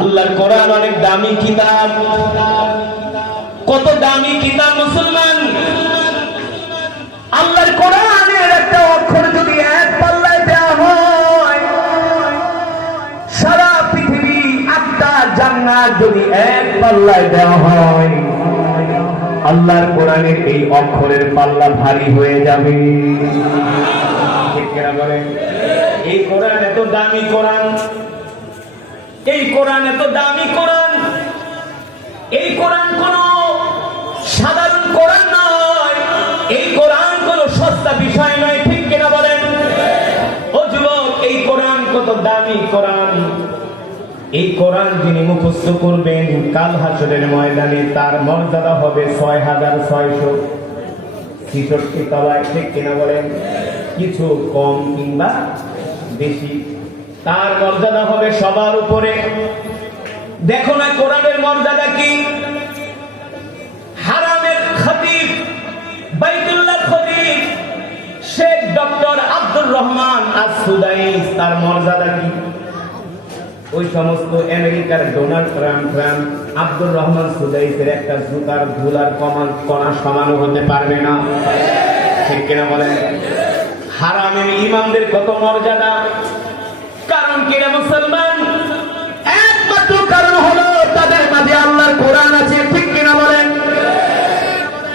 আল্লাহর কোরআন অনেক দামি কিতাব। কত দামি কিতাব মুসলমান! আল্লাহর কোরআনের একটা অক্ষর যদি এক পাল্লায় দেওয়া হয়, সারা পৃথিবী আটটা জান্নাত যদি এক পাল্লায় দেওয়া হয়, আল্লাহর কোরআনের এই অক্ষরের পাল্লা ভারী হয়ে যাবে। এই কোরআন এত দামি কোরআন, এই কোরআন এত দামি কোরআন, এই কোরআন কোন সাধারণ কোরআন নয়, এই কোরআন কোন সস্তা বিষয় নয়, ঠিক কিনা বলেন? ও যুবক, এই কোরআন কত দামি কোরআন! এই কোরআন যিনি মুখস্থ করবেন, কাল হাসরের ময়দানে তার মর্যাদা হবে ৬,৬৬৬ তলায়, ঠিক কিনা বলেন? কিছু কম কিংবা বেশি, তার মর্যাদা হবে সবার উপরে। দেখো না কোরআনের মর্যাদা কি! হারামের খতিব, বাইতুল্লাহ খতিব শেখ ডক্টর আব্দুর রহমান আস-সুদাইস, তার মর্যাদা কি! ওই সমস্ত আমেরিকার ডোনাল্ড ট্রাম্প আব্দুর রহমান সুদাইসের একটা জুতার ধুলার কণা সমানও হতে পারবে না, ঠিক কিনা বলেন? হারামের ইমামদের কত মর্যাদা! কারণ কিনা মুসলমান? একমাত্র কারণ হলো তাদের মাঝে আল্লাহর কোরআন আছে, ঠিক কিনা বলেন?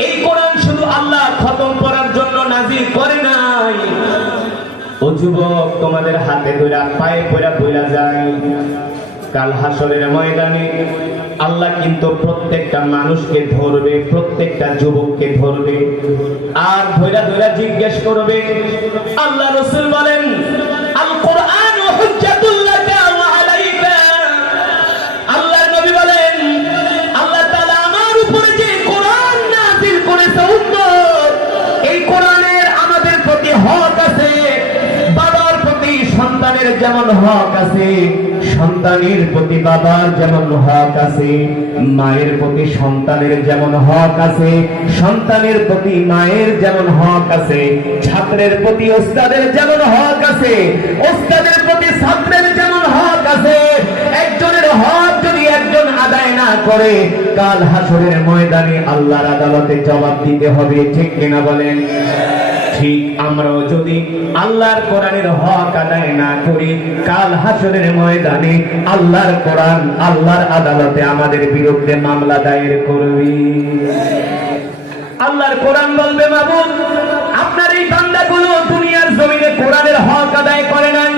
এই কোরআন শুধু আল্লাহ খতম করার জন্য নাজিল করে নাই। ও যুবক, তোমাদের হাতে ধরে পায়ে পড়া বইলা যায়, কাল হাসরের ময়দানে আল্লাহ কিন্তু প্রত্যেকটা মানুষকে ধরবে, প্রত্যেকটা যুবককে ধরবে, আর ধৈরা ধৈরা জিজ্ঞেস করবে। আল্লাহ রাসূল বলেন, আল কোরআন হুজ্জাতুল লাকা ওয়া আলাইকা। আল্লাহর নবী বলেন, আল্লাহ তাআলা আমার উপরে যে কোরআন নাযিল করেছে উম্মত, এই কোরআনের আমাদের প্রতি হক আছে। বাবার প্রতি সন্তানের যেমন হক আছে, সন্তানের প্রতি বাবার যেমন হক আছে, মায়ের প্রতি সন্তানের যেমন হক আছে, সন্তানের প্রতি মায়ের যেমন হক আছে, ছাত্রের প্রতি ওস্তাদের যেমন হক আছে, ওস্তাদের প্রতি ছাত্রের যেমন হক আছে। একজনের হক যদি একজন আদায় না করে, কাল হাসরের ময়দানে আল্লাহর আদালতে জবাব দিতে হবে, ঠিক কিনা বলেন? ঠিক আমরাও যদি আল্লাহর কোরআনের হক আদায় না করি, কাল হাসরের ময়দানে আল্লাহর কোরআন আল্লাহর আদালতে আমাদের বিরুদ্ধে মামলা দায়ের করবে। আল্লাহর কোরআন বলবে, মাবুদ, আপনার এই বান্দাগুলো দুনিয়ার জমিনে কোরআনের হক আদায় করে নাই,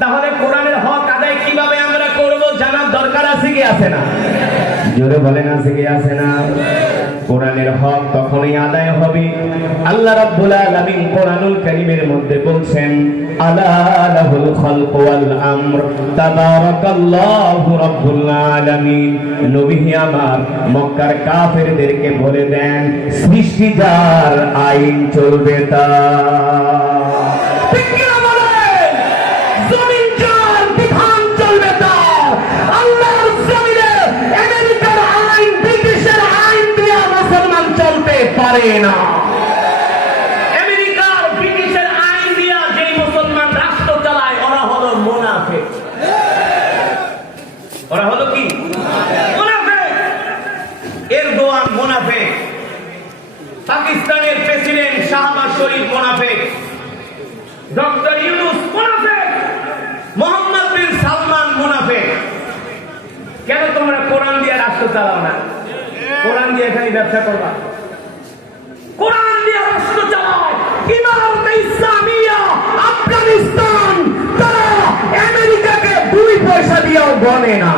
তাহলে কোরআনের হক আদায় কিভাবে আমরা করব জানার দরকার আছে কি আছে না? জোরে বলেন, আছে কি আছে না? কোরআনের হক তখনই আদায় হবে। আল্লাহ রাব্বুল আলামিন কোরআনুল কারীমের মধ্যে বলছেন, আলা লাহুল খালকু ওয়াল আমর তাবারাকাল্লাহু রাব্বুল আলামিন। নবী আমার মক্কার কাফেরদেরকে বলে দেন, সৃষ্টি যার, আইন চলবে তার। পারে না। আমেরিকার ব্রিটিশের আইন দিয়া যে মুসলমান রাষ্ট্র চালায়, ওরা হলো মুনাফিক। ওরা হলো কি? মুনাফিক। এরদোয়ান মুনাফিক, পাকিস্তানের প্রেসিডেন্ট শাহবাজ শরীফ মুনাফিক, ডক্টর ইউনূস মুনাফিক, মোহাম্মদ বিন সালমান মুনাফিক। কেন তোমরা কোরআন দিয়ে রাষ্ট্র চালাও না? কোরআন দিয়ে এখানে ব্যবসা করবা, কোরআন দিয়ে রাষ্ট্র চালায়। ইমারতে ইসলামিয়া আফগানিস্তান, তারা আমেরিকাকে 2 পয়সা দিয়েও গণে না।